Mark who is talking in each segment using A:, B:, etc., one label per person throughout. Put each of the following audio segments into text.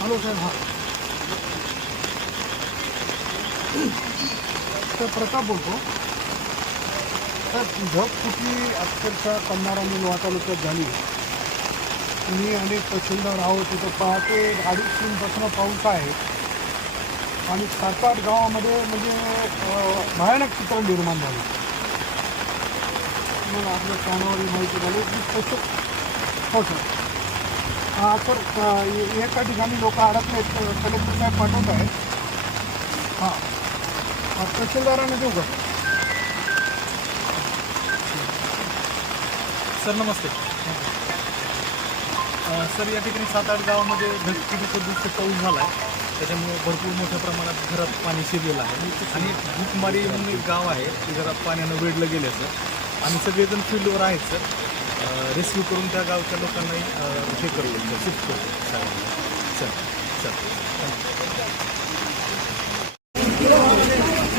A: Hello साहेब हा. तर प्रताप बोलतो. तर झप कुठली अक्षरशः कंधार आणि लोहा तालुक्यात झाली. मी अनेक तहसीलदार आहोत तिथं पहाटे अडीच तीनपासून पाऊस आहे. आणि सात आठ गावामध्ये म्हणजे भयानक चित्र निर्माण झालं. मग आपल्या कानावर माहिती झाली की तसं हो सर सर एका ठिकाणी लोक अडकले कलेक्टर साहेब पाठवत आहेत. हां तहसीलदारांना देऊ का?
B: सर नमस्ते. सर या ठिकाणी सात आठ गावामध्ये ढगफुटीचा दृश्य पाऊस झाला आहे त्याच्यामुळे भरपूर मोठ्या प्रमाणात घरात पाणी शिरलेलं आहे. आणि एक भूकमारी म्हणून एक गाव आहे ते घरात पाण्यानं वेढलं गेलं सर. आम्ही सगळेजण फील्डवर आहेत सर. रेस्क्यू करून त्या गावच्या लोकांनाही हे करू. सर शिफ्ट करू. सर सर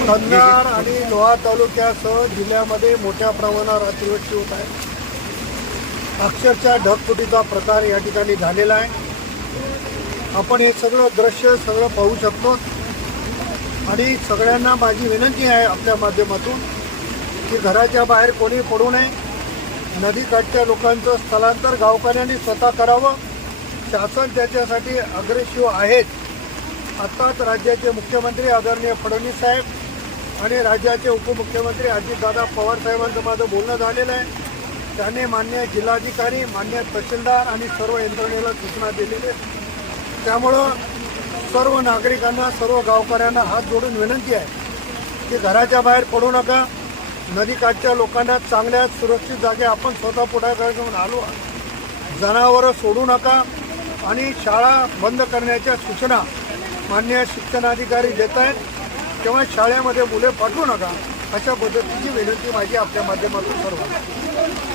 A: कन्नार आणि लोहा तालुक्यासह जिल्ह्यामध्ये मोठ्या प्रमाणावर अतिवृष्टी होत आहे. अक्षरशः ढगफुटीचा प्रकार या ठिकाणी झालेला आहे. आपण हे सगळं दृश्य सगळं पाहू शकतो. आणि सगळ्यांना माझी विनंती आहे आपल्या माध्यमातून की घराच्या बाहेर कोणी पडू नये. नदीकाठच्या लोकांचं स्थलांतर गावकऱ्यांनी स्वतः करावं. शासन त्याच्यासाठी अग्रेसिव्ह आहेत. आत्ताच राज्याचे मुख्यमंत्री आदरणीय फडणवीस साहेब आणि राज्याचे उपमुख्यमंत्री अजितदादा पवार साहेबांचं माझं बोलणं झालेलं आहे. त्याने मान्य जिल्हाधिकारी मान्य तहसीलदार आणि सर्व यंत्रणेला सूचना दिलेल्या आहेत त्यामुळं सर्व नागरिकांना सर्व गावकऱ्यांना हात जोडून विनंती आहे की घराच्या बाहेर पडू नका. नदीकाठच्या लोकांना चांगल्या सुरक्षित जागे आपण स्वतः पुढाकार घेऊन आलो. जनावरं सोडू नका आणि शाळा बंद करण्याच्या सूचना मान्य शिक्षणाधिकारी देत आहेत. तेव्हा शाळेमध्ये मुले पाठवू नका अशा पद्धतीची विनंती माझी आपल्या माध्यमातून सर्व